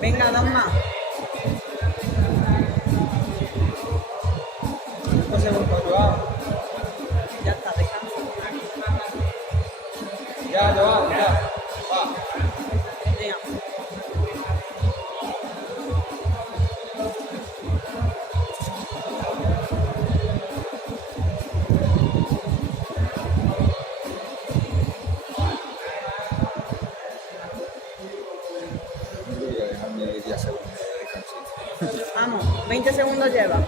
Venga, dos más. 5 segundos, Joao. Ya está, descansa. Ya, Joao, ya. Va. Venga. Voy a dejarme 10 segundos de descanso. Vamos, 20 segundos lleva.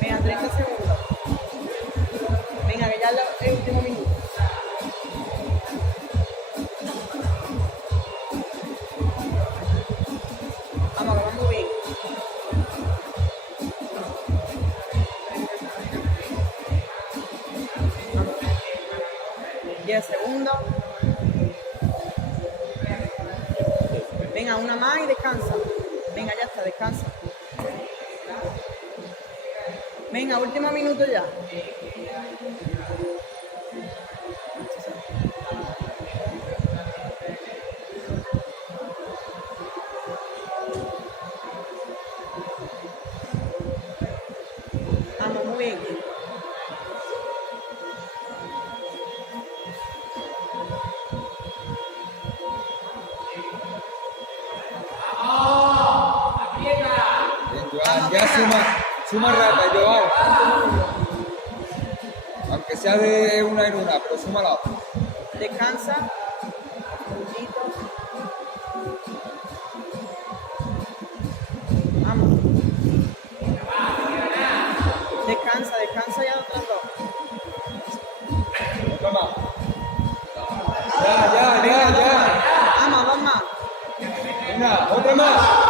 Venga, 30 segundos. Venga, que ya es el último minuto. Vamos, que va muy bien. Vamos. 10 segundos. Venga, una más y descansa. Venga, ya está, descansa. Venga, último minuto ya. Vamos, muy bien. Bien, Joao. Ya suma rata, Joao. Aunque sea de una en una, pero súmala. Descansa. Un poquito. Vamos. Descansa ya otras dos. Otra más. Ya. Vamos, dos más. Venga, otra más.